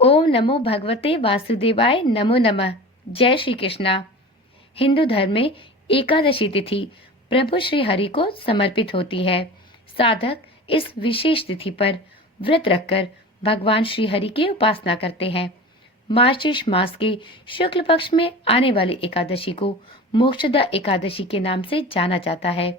ओम नमो भगवते वासुदेवाय नमो नमः। जय श्री कृष्णा। हिंदू धर्म में एकादशी तिथि प्रभु श्री हरि को समर्पित होती है। साधक इस विशेष तिथि पर व्रत रखकर भगवान श्री हरि की उपासना करते हैं। मार्गशीर्ष मास के शुक्ल पक्ष में आने वाली एकादशी को मोक्षदा एकादशी के नाम से जाना जाता है।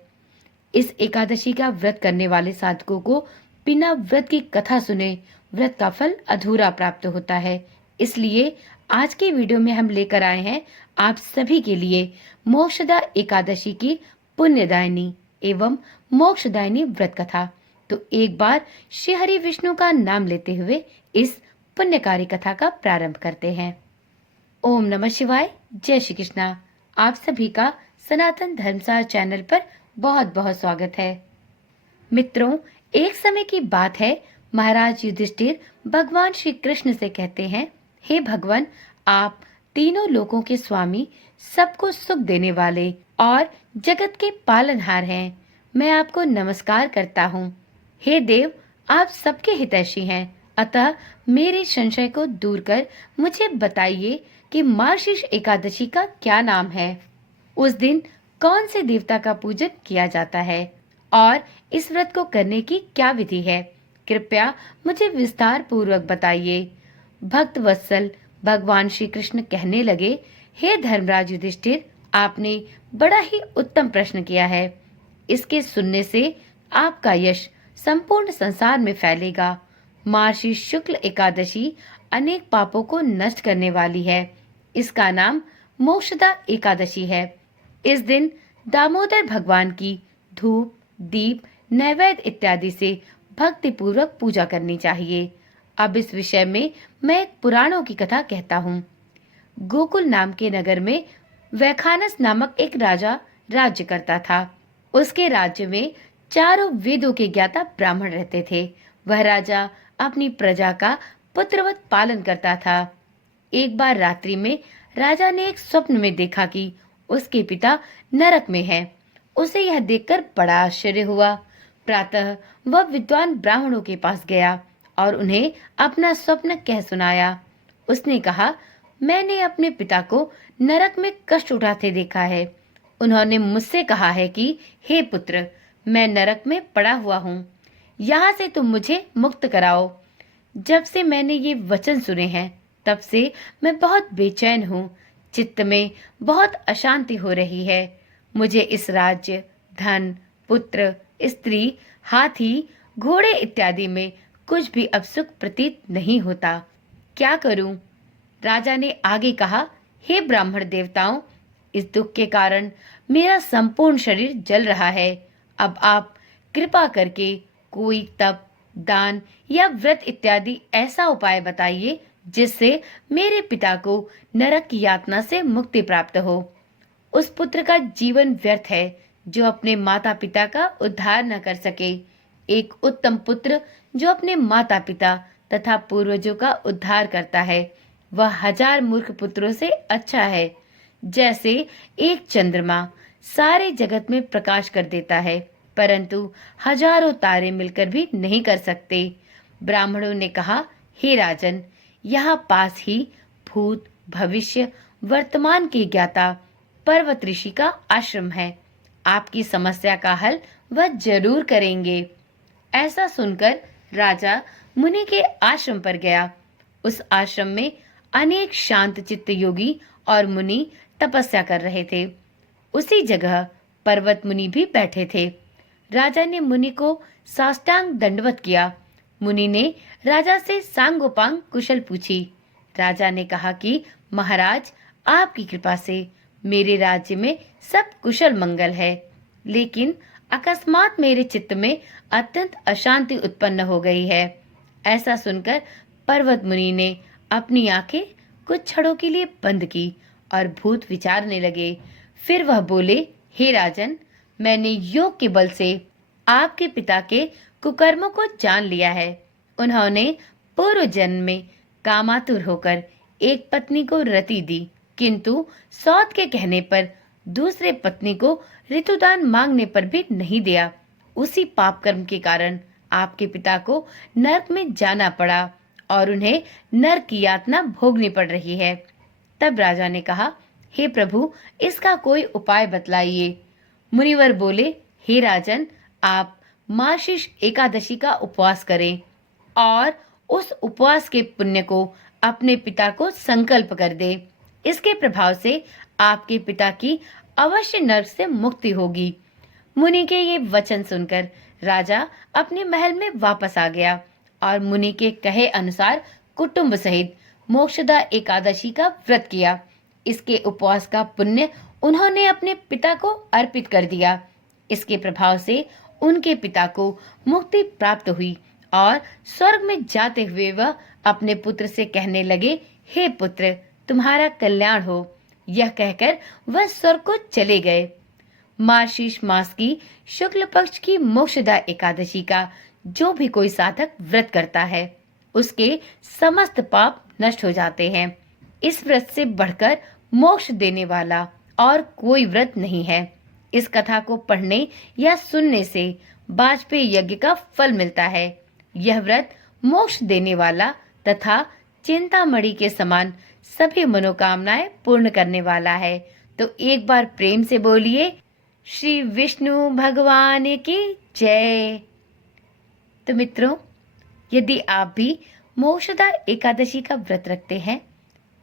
इस एकादशी का व्रत करने वाले साधकों को बिना व्रत की कथा सुने व्रत का फल अधूरा प्राप्त होता है। इसलिए आज के वीडियो में हम लेकर आए हैं आप सभी के लिए मोक्षदा एकादशी की पुण्यदायिनी एवं मोक्षदायिनी व्रत कथा। तो एक बार श्री हरि विष्णु का नाम लेते हुए इस पुण्यकारी कथा का प्रारंभ करते हैं। ओम नमः शिवाय। जय श्री कृष्णा। आप सभी का सनातन धर्मसार चैनल पर बहुत बहुत स्वागत है। मित्रों, एक समय की बात है, महाराज युधिष्ठिर भगवान श्री कृष्ण से कहते हैं, हे भगवान, आप तीनों लोकों के स्वामी, सबको सुख देने वाले और जगत के पालनहार हैं। मैं आपको नमस्कार करता हूँ। हे देव, आप सबके हितैषी हैं, अतः मेरे संशय को दूर कर मुझे बताइए कि मार्गशीर्ष एकादशी का क्या नाम है। उस दिन कौन से देवता का पूजन किया जाता है और इस व्रत को करने की क्या विधि है? कृपया मुझे विस्तार पूर्वक बताइए। भक्त वत्सल भगवान श्री कृष्ण कहने लगे, हे धर्मराज युधिष्ठिर, आपने बड़ा ही उत्तम प्रश्न किया है। इसके सुनने से आपका यश संपूर्ण संसार में फैलेगा। मार्गशीर्ष शुक्ल एकादशी अनेक पापों को नष्ट करने वाली है। इसका नाम मोक्षदा एकादशी है। इस दिन दामोदर भगवान की धूप, दीप, नैवेद्य इत्यादि से भक्ति पूर्वक पूजा करनी चाहिए। अब इस विषय में मैं एक पुराणों की कथा कहता हूँ। गोकुल नाम के नगर में वैखानस नामक एक राजा राज्य करता था। उसके राज्य में चारों वेदों के ज्ञाता ब्राह्मण रहते थे। वह राजा अपनी प्रजा का पुत्रवत पालन करता था। एक बार रात्रि में राजा ने एक स्वप्न में देखा कि उसके पिता नरक में हैं। उसे यह देखकर बड़ा आश्चर्य हुआ। प्रातः वह विद्वान ब्राह्मणों के पास गया और उन्हें अपना स्वप्न कह सुनाया। उसने कहा, मैंने अपने पिता को नरक में कष्ट उठाते देखा है। उन्होंने मुझसे कहा है कि हे पुत्र, मैं नरक में पड़ा हुआ हूँ, यहाँ से तुम मुझे मुक्त कराओ। जब से मैंने ये वचन सुने हैं तब से मैं बहुत बेचैन हूँ। चित्त में बहुत अशांति हो रही है। मुझे इस राज्य, धन, पुत्र, स्त्री, हाथी, घोड़े इत्यादि में कुछ भी अब सुख प्रतीत नहीं होता। क्या करूं? राजा ने आगे कहा, हे ब्राह्मण देवताओं, इस दुख के कारण मेरा संपूर्ण शरीर जल रहा है। अब आप कृपा करके कोई तप, दान या व्रत इत्यादि ऐसा उपाय बताइए जिससे मेरे पिता को नरक की यातना से मुक्ति प्राप्त हो। उस पुत्र का जीवन व्यर्थ है जो अपने माता पिता का उद्धार न कर सके। एक उत्तम पुत्र जो अपने माता पिता तथा पूर्वजों का उद्धार करता है, वह 1000 मूर्ख पुत्रों से अच्छा है। जैसे एक चंद्रमा सारे जगत में प्रकाश कर देता है, परंतु हजारों तारे मिलकर भी नहीं कर सकते। ब्राह्मणों ने कहा, हे राजन, यहाँ पास ही भूत, भविष्य, वर्तमान के ज्ञाता पर्वत ऋषि का आश्रम है। आपकी समस्या का हल वह जरूर करेंगे। ऐसा सुनकर राजा मुनि के आश्रम पर गया। उस आश्रम में अनेक शांत चित्त योगी और मुनि तपस्या कर रहे थे। उसी जगह पर्वत मुनि भी बैठे थे। राजा ने मुनि को साष्टांग दंडवत किया। मुनि ने राजा से सांगोपांग कुशल पूछी। राजा ने कहा कि महाराज, आपकी कृपा से मेरे राज्य में सब कुशल मंगल है, लेकिन अकस्मात मेरे चित्त में अत्यंत अशांति उत्पन्न हो गई है। ऐसा सुनकर पर्वत मुनि ने अपनी आंखें कुछ क्षणों के लिए बंद की और भूत विचारने लगे। फिर वह बोले, हे राजन, मैंने योग के बल से आपके पिता के कुकर्मों को जान लिया है। उन्होंने पूर्व जन्म में कामातुर होकर एक पत्नी को रति दी, किंतु सौत के कहने पर दूसरे पत्नी को ऋतुदान मांगने पर भी नहीं दिया। उसी पाप कर्म के कारण आपके पिता को नरक में जाना पड़ा और उन्हें नरक की यातना भोगनी पड़ रही है। तब राजा ने कहा, हे प्रभु, इसका कोई उपाय बतलाइए। मुनिवर बोले, हे राजन, आप मार्गशीर्ष एकादशी का उपवास करें और उस उपवास के पुण्य को अपने पिता को संकल्प कर दे। इसके प्रभाव से आपके पिता की अवश्य नरक से मुक्ति होगी। मुनि के ये वचन सुनकर राजा अपने महल में वापस आ गया और मुनि के कहे अनुसार कुटुंब सहित मोक्षदा एकादशी का व्रत किया। इसके उपवास का पुण्य उन्होंने अपने पिता को अर्पित कर दिया। इसके प्रभाव से उनके पिता को मुक्ति प्राप्त हुई और स्वर्ग में जाते हुए वह अपने पुत्र से कहने लगे, हे पुत्र, तुम्हारा कल्याण हो। यह कहकर वह स्वर्ग को चले गए। मार्गशीर्ष मास की शुक्ल पक्ष की मोक्षदा एकादशी का जो भी कोई साधक व्रत करता है, उसके समस्त पाप नष्ट हो जाते हैं। इस व्रत से बढ़कर मोक्ष देने वाला और कोई व्रत नहीं है। इस कथा को पढ़ने या सुनने से वाजपेयी यज्ञ का फल मिलता है। यह व्रत मोक्ष देने वाला तथा चिंतामणि के समान सभी मनोकामनाएं पूर्ण करने वाला है। तो एक बार प्रेम से बोलिए, श्री विष्णु भगवान की जय। तो मित्रों, यदि आप भी मोक्षदा एकादशी का व्रत रखते हैं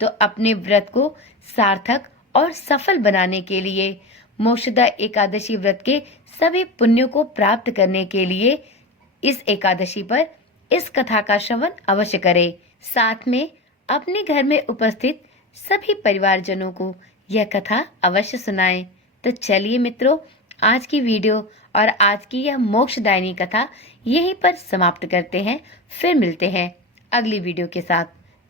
तो अपने व्रत को सार्थक और सफल बनाने के लिए, मोक्षदा एकादशी व्रत के सभी पुण्यों को प्राप्त करने के लिए इस एकादशी पर इस कथा का श्रवण अवश्य करें। साथ में अपने घर में उपस्थित सभी परिवारजनों को यह कथा अवश्य सुनाएं। तो चलिए मित्रों, आज की वीडियो और आज की यह मोक्षदायिनी कथा यहीं पर समाप्त करते हैं। फिर मिलते हैं अगली वीडियो के साथ।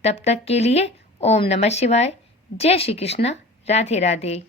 तब तक के लिए ओम नमः शिवाय, जय श्री कृष्णा, राधे राधे।